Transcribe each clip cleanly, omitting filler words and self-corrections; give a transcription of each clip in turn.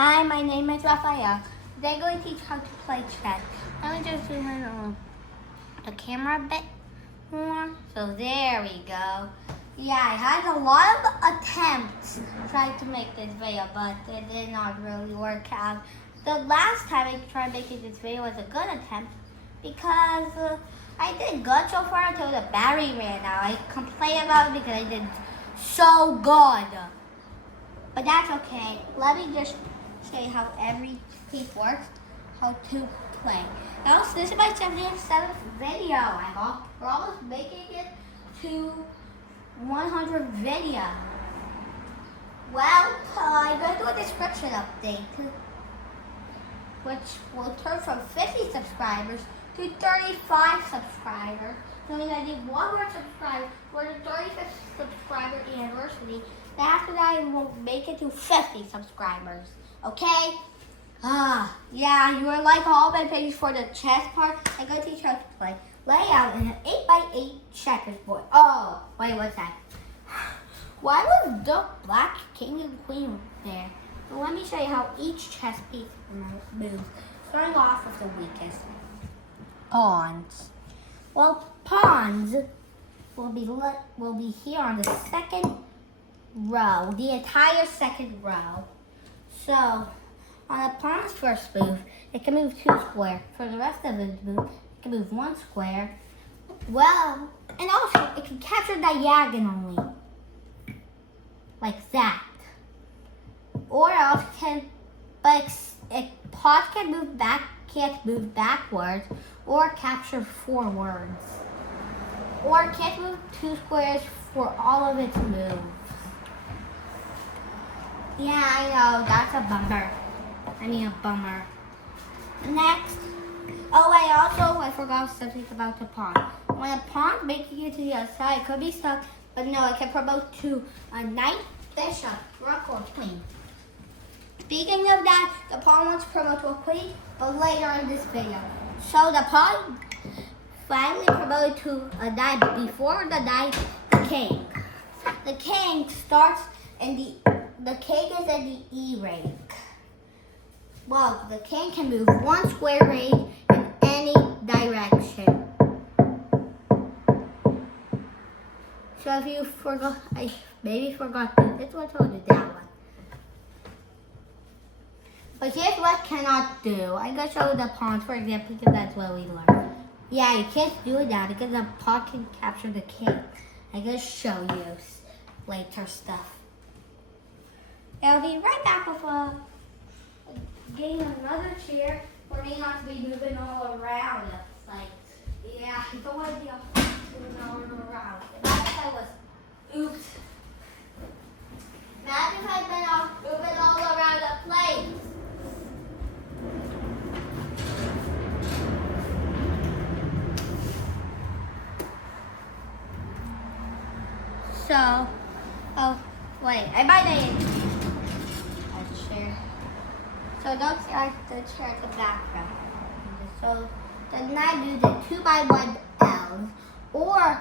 Hi, my name is Raphael. Today I'm going to teach how to play chess. Let me just zoom in on the camera a bit more. So there we go. Yeah, I had a lot of attempts trying to make this video, but it did not really work out. The last time I tried making this video was a good attempt because I did good so far until the battery ran out. I complained about it because I did so good. But that's okay. Let me just show you how every piece works, how to play. Now, this is my 77th video. We're almost making it to 100 video. Well, I'm going to do a description update, which will turn from 50 subscribers to 35 subscribers. So I need one more subscriber for the 35th subscriber anniversary. Then after that, I will make it to 50 subscribers. Okay? Yeah, you are like all my pages for the chess part. I'm going to teach you how to play. Lay out in an 8x8 checkerboard. Oh, wait, what's that? Why was the black king and queen there? So let me show you how each chess piece moves. Starting off with the weakest. Pawns. Well, pawns will be here on the second row, the entire second row. So, on the pawn's first move, it can move 2 squares. For the rest of its move, it can move 1 square. Well, and also it can capture diagonally, like that. Or else pawn can move back, can't move backwards, or capture forwards. Or it can't move 2 squares for all of its moves. Yeah, I know, that's a bummer. A bummer. Next, I forgot something about the pawn. When a pawn making it to the other side, it could be stuck, but no, it can promote to a knight, bishop, rook, or queen. Speaking of that, the pawn wants to promote to a queen, but later in this video. So the pawn finally promoted to a knight, but before the knight, the king. The king starts in the king is in the E rank. Well, the king can move 1 square range in any direction. So if you forgot, I maybe forgot this one, told you that one. But here's what cannot do. I'm going to show you the pawns, for example, because that's what we learned. Yeah, you can't do that because the pawn can capture the king. I'm going to show you later stuff. I'll be right back with getting another chair for me not to be moving all around. Yeah, I don't want to be moving all around. Imagine if I was, oops. Imagine if I'd been moving all around the place. So, wait, I might need a chair. So don't see the chair at the background. So the knight moves in 2x1 L, or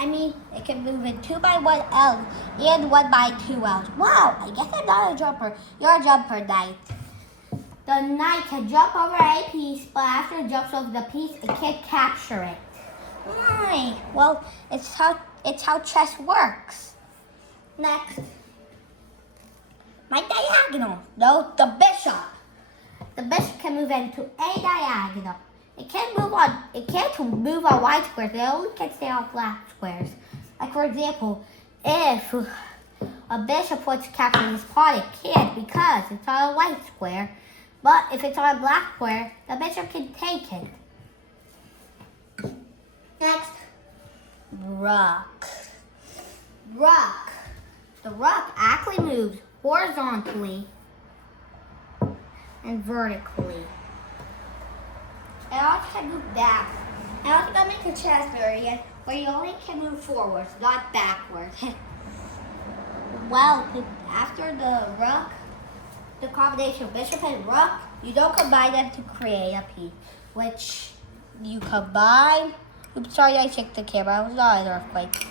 it can move in 2x1 L and 1x2 L's. Wow, I guess I'm not a jumper. You're a jumper, knight. The knight can jump over a piece, but after it jumps over the piece, it can't capture it. Why? Well, it's how chess works. Next, my diagonal. No, the bishop. The bishop can move into a diagonal. It can't move on white squares. It only can stay on black squares. Like for example, if a bishop wants to capture this pawn, it can't because it's on a white square. But if it's on a black square, the bishop can take it. Next, rook. Rook. The rook actually moves horizontally and vertically. It also can move back. I also got to make a chess variant where you only can move forwards, not backwards. Well, after the rook, the combination of bishop and rook, you don't combine them to create a piece, which you combine. Oops, sorry, I shake the camera. I was not in an earthquake.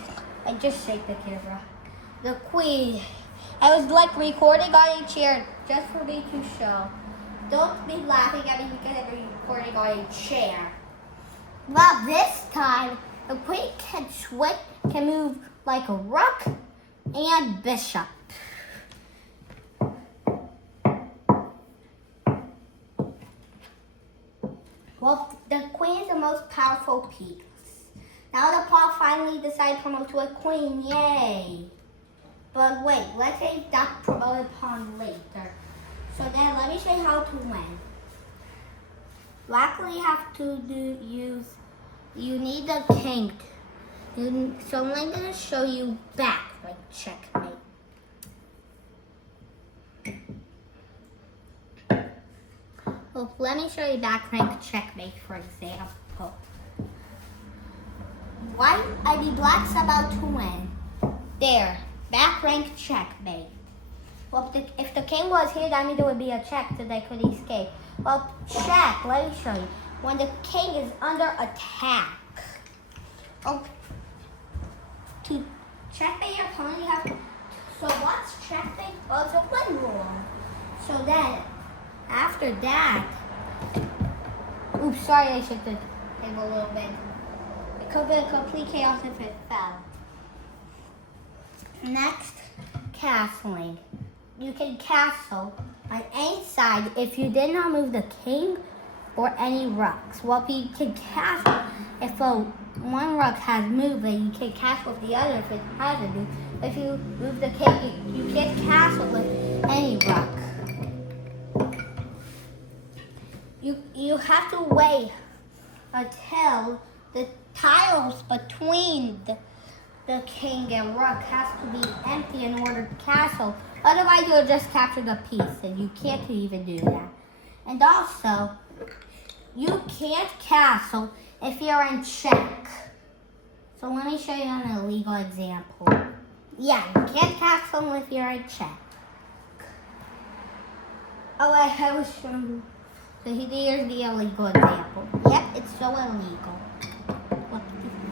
I just shake the camera. The queen I was like recording on a chair just for me to show. Don't be laughing at me because I'm recording on a chair. Well, this time, the queen can move like a rook and bishop. Well, the queen is the most powerful piece. Now the pawn finally decided to promote to a queen, yay! But wait, let's say that promoted pawn later. So then let me show you how to win. Luckily you have to you need the king. So I'm going to show you back, like checkmate. Well, let me show you back rank checkmate, for example. White, black's about to win. There, back rank checkmate. Well, if the king was here, that means it would be a check so they could escape. Well, check, let me show you. When the king is under attack. Oh, to checkmate your opponent, you have to. So what's checkmate? Well, it's a win rule. So then, after that, oops, sorry, I should have taken a little bit. It could be a complete chaos if it fell. Next, castling. You can castle on any side if you did not move the king or any rooks. Well, you can castle if one rook has moved, and you can castle with the other if it hasn't moved. If you move the king, you can't castle with any rook. You have to wait until the tiles between the king and rook has to be empty in order to castle. Otherwise, you'll just capture the piece, and you can't even do that. And also, you can't castle if you're in check. So let me show you an illegal example. Yeah, you can't castle if you're in check. Oh, I was showing you. So here's the illegal example. Yep, it's so illegal. Look,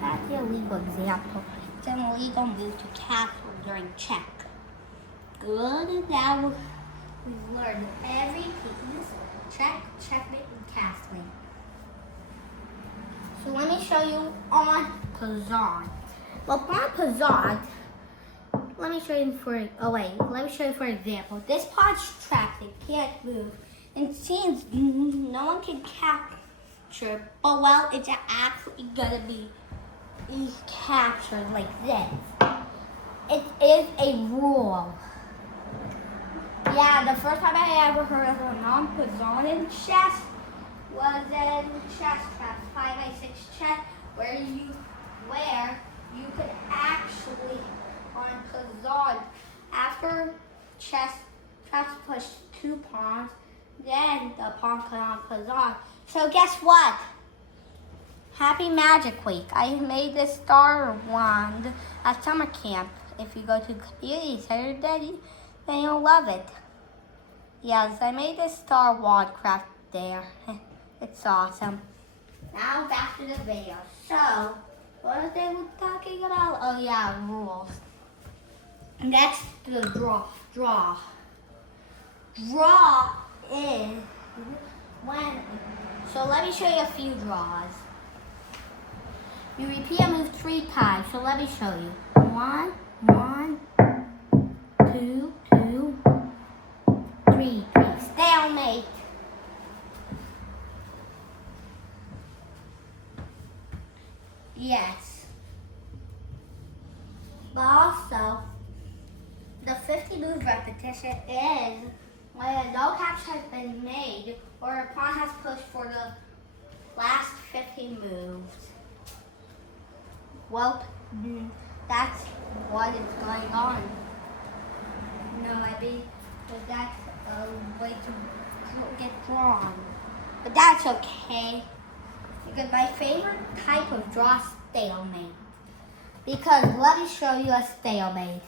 that's the illegal example. It's an illegal move to castle during check. Good, and now we've learned every piece. Check, checkmate, and castling. So let me show you on Pazan. Well, on Pazan, let me show you for example. This pawn's trapped, it can't move. And since no one can capture, but well, it's actually gonna be captured like this. It is a rule. Yeah, the first time I ever heard of a non-Pazan in chess was in Chess Traps 5x6 chess, where you could actually on Pazan after chess traps push 2 pawns. Then the pawn could on Pazan. So guess what? Happy Magic Week. I made this star wand at summer camp. If you go to community center, then you'll love it. Yes, I made this star wand craft there. It's awesome. Now back to the video. So, what are they talking about? Oh yeah, rules. Next, the draw. Draw is when, so let me show you a few draws. You repeat a move 3 times, so let me show you. 1, 1, 2, 2, 3, 3. Stalemate. Yes. But also, the 50 move repetition is when no capture has been made or a pawn has pushed for the last 50 moves. Well, that's what is going on. No, that's a way to get drawn. But that's okay. Because my favorite type of draw is stalemate. Because let me show you a stalemate.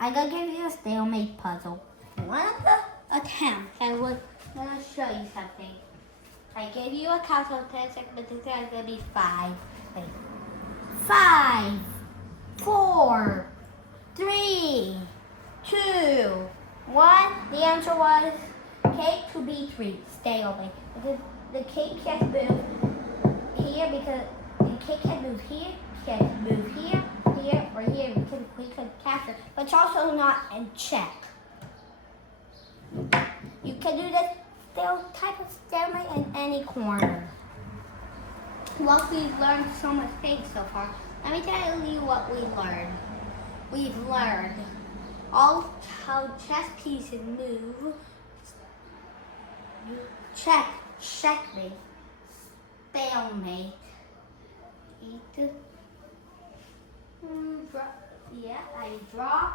I'm going to give you a stalemate puzzle. One of the attempts, I want to show you something. I gave you a count of 10 seconds, but this is going to be 5. Wait. 5, 4, 3, 2. 1. The answer was cake to be 3. Stay away. Because the cake can't move here because the cake can move here, can move here, here, or here. We could capture, but it's also not in check. You can do this type of stalemate in any corner. Well, we've learned so much things so far. Let me tell you what we learned. We've learned all how chess pieces move. Check, checkmate, stalemate. Yeah, I draw.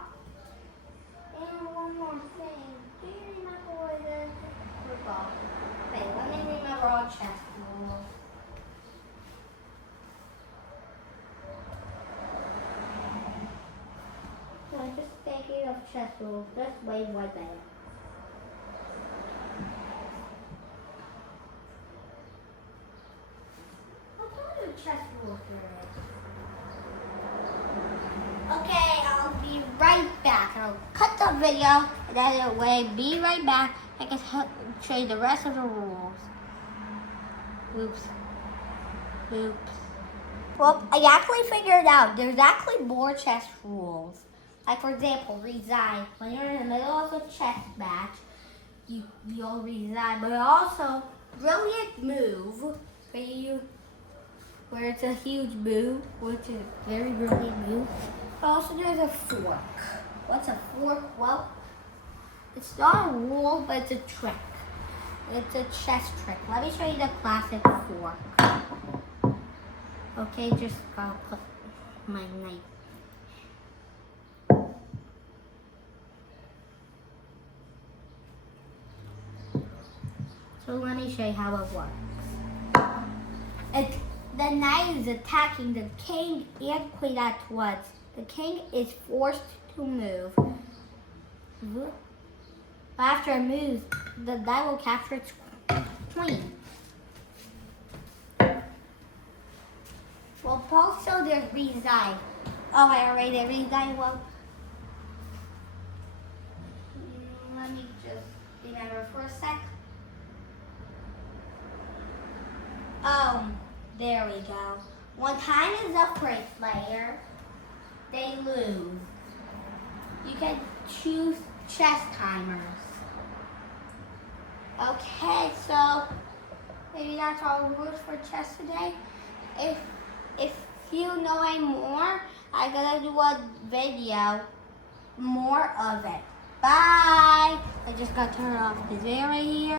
And one more thing. Do you remember what it is? Football. Wait, let me remember all chess rules. No, just thinking of chess rules. Just way better. What are the chess rules there? Okay, I'll be right back. I'll cut the video, and then away. Be right back. I can show you the rest of the rules. Oops. Oops. Well, I actually figured out there's actually more chess rules. Like, for example, resign. When you're in the middle of a chess match, you'll resign. But also, brilliant move, where it's a huge move, which is a very brilliant move. Also, there's a fork. What's a fork? Well, it's not a rule, but it's a trick. It's a chess trick. Let me show you the classic fork. Okay, just gotta put my knife. So let me show you how it works. The knight is attacking the king and queen at once. The king is forced to move. After it moves, the knight will capture its queen. Well, also there's resign. Oh, I already did resign. Well, let me just remember for a sec. There we go. When time is up for a player, they lose. You can choose chess timers. Okay, so maybe that's all the rules for chess today. If you know any more, I'm gonna do a video more of it. Bye. I just got to turn off this video right here.